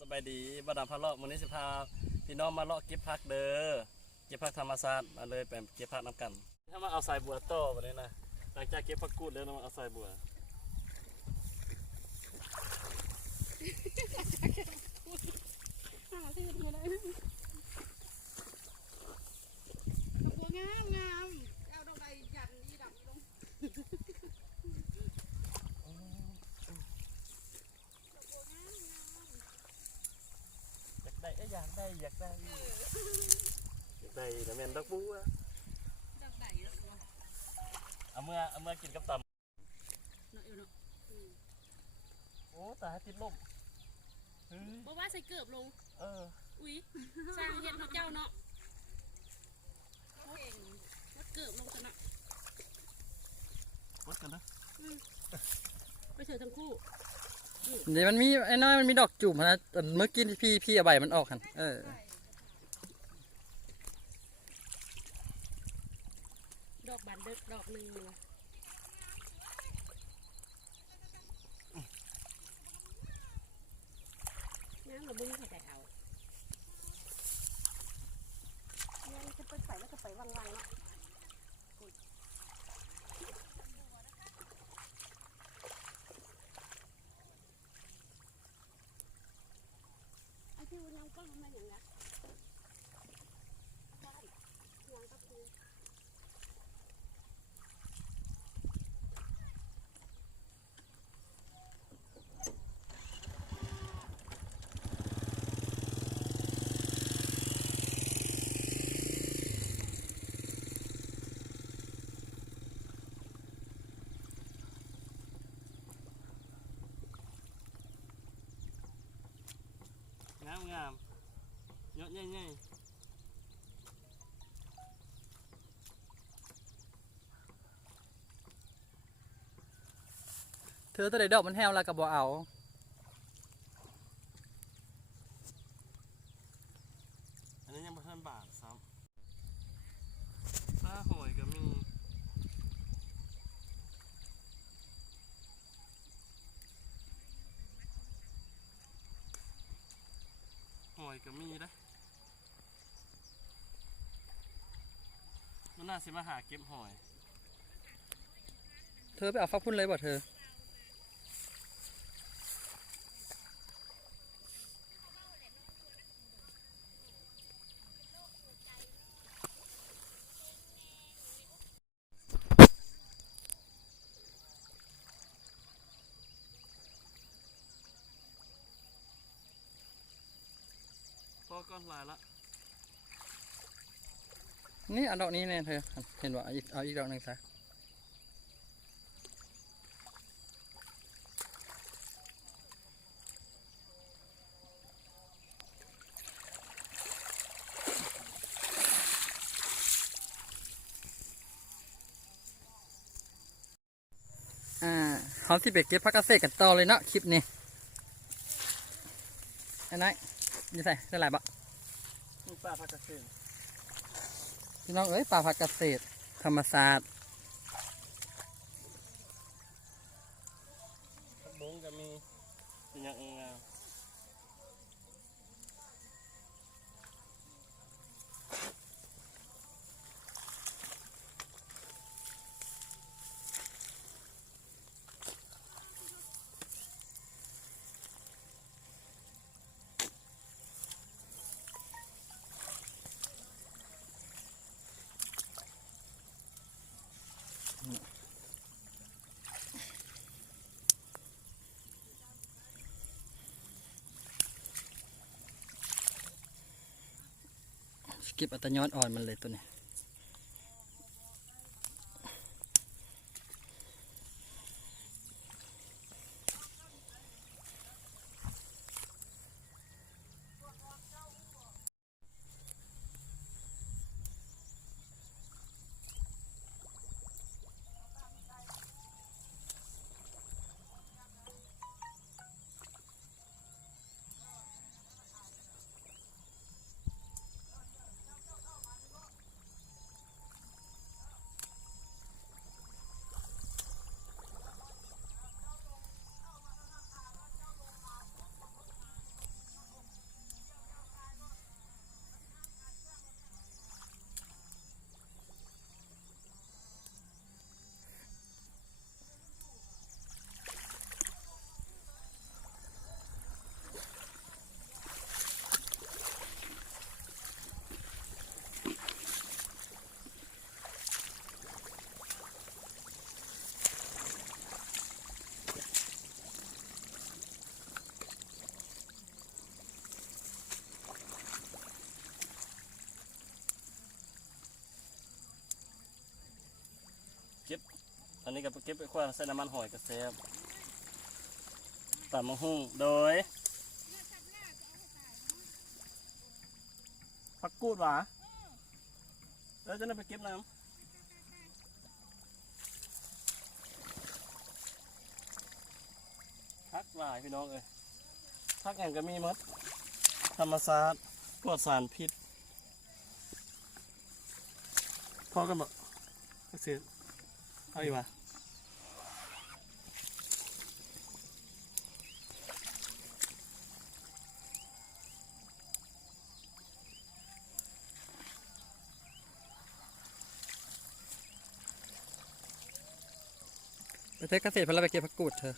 สบายดีบดามพะเลาะมื้อนี้สิพาพี่น้องมาเลาะเก็บผักเด้อเก็บผักธรรมชาติมาเลยไปเก็บผักน้ำกันถ้ามาเอาสายบัวต่อบัดนี้นะหลังจากเก็บผักกูดแล้วมาเอาสายบัวหาซื้อมาเลยบัวงามงามเอาดอกใดยันนี่ดำลงอยากได้แต่แม่นดอกบัว ดอกใดดอกบัวเอาเมื่อกินกับตำ เนาะอยู่เนาะโอ้ตายติดลมบอกว่าใส่เกือบลงอุ๊ยสร้างเห็ดของเจ้าเนาะวัดเกือบลงกันเนาะวัดกันนะไปเฉยทั้งคู่เดี๋ยวมันมีไอ้น้อยมันมีดอกจุ่มนะเมื่อกี้พี่เอาใบมันออกกันดอกบานเด็กดอกหนึ่งน้ำเราบุ้งใส่เอาเนี่ยจะไปใส่แล้วก็ไปวังๆเนาะไอ้ที่วันยังก็ทำอะไรอย่างเงี้ยยังก็คืองามเยอะใหญ่เธอตัวไหนดอกมันแห้วแล้วกับบ่เอาอันนี้ยังบ่ทันบาทซ้ำปลาหอยก็มีหอยก็มีนะมันน่าสิมาหาเก็บหอยเธอไปเอาฟักพุ่นเลยบ่เธอพอก้อนลายละนี่เอาดอกนี้เนี่ยเธอเห็นว่าเอาอีกดอกหนึ่งซะเขาที่ไปเก็บผักเกษตรกันต่อเลยเนาะคลิปนี้ไอ้น้อยนี่ใส่หลายบะนี่ปลาผักกระเทียมพี่น้องเอ้ยป่าผักเกษตรธรรมศาสตร์ผักบุ้งก็มีเป็นอย่างงามเก็บอัตยอดอ่อนมันเลยตัวนี้ กับเก็บไปคั่วใส่น้ำมันหอยกระเซฟตำมะฮุ่งโดยผักกูดหวาแล้วจะนำไปเก็บน้ำพักหลายพี่น้องเอ้ยพักอย่างก็มีหมดธรรมศาสตร์ปลอดสารพิษพอกันบ่เสียเอาอีกวะไปเทศเกษตรพอเราไปเก็บผักกูดเธอ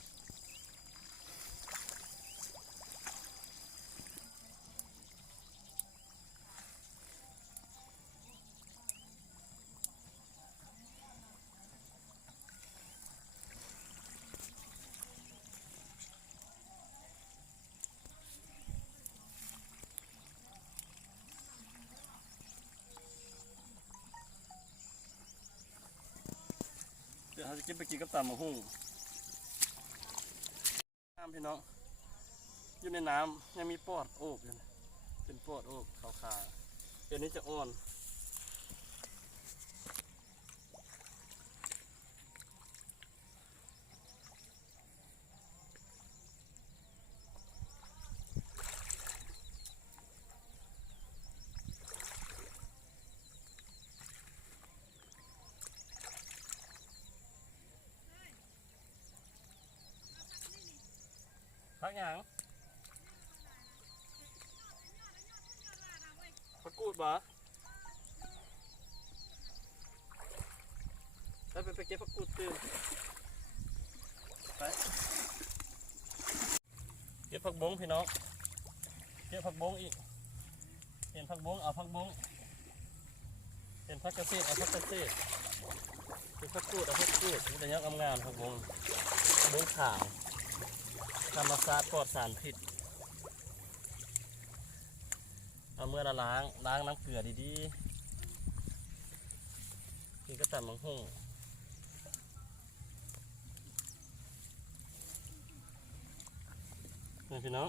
เดี๋ยวเราจะเก็บไปกินกับตำมะฮุ่งน้ำพี่น้องอยู่ในน้ำยังมีปอดโอบอยู่นะเป็นปอดโอบขาวๆเดี๋ยวนี้จะอ่อนพักหยังผักกูดบ่ไปเก็บผักกูดตื่นไปเก็บผักบงพี่น้องเก็บผักบงอีกเห็นผักบงเอาผักบงเห็นผักกระเซ็ดเอาผักกระเซ็ดเป็นผักกูดเอาผักกูดนี่แต่ยังงามๆผักบงขาวธรรมศาสตร์ปลอดสารพิษเอาเมื่อละล้างน้ำเกลือดีๆนี่ก็ตัดมังหุ่งนี่พี่น้อง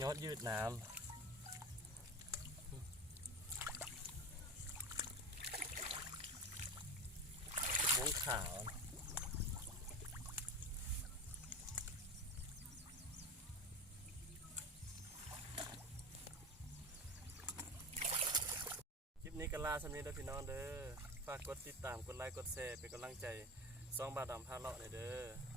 ยอดยืดน้ำบงขาวคลิปนี้ก็ลาสำนี้เด้อพี่น้องเด้อฝากกดติดตามกดไลค์กดแชร์เป็นกำลังใจ2 บาทดำพาเลาะหน่อยเด้อ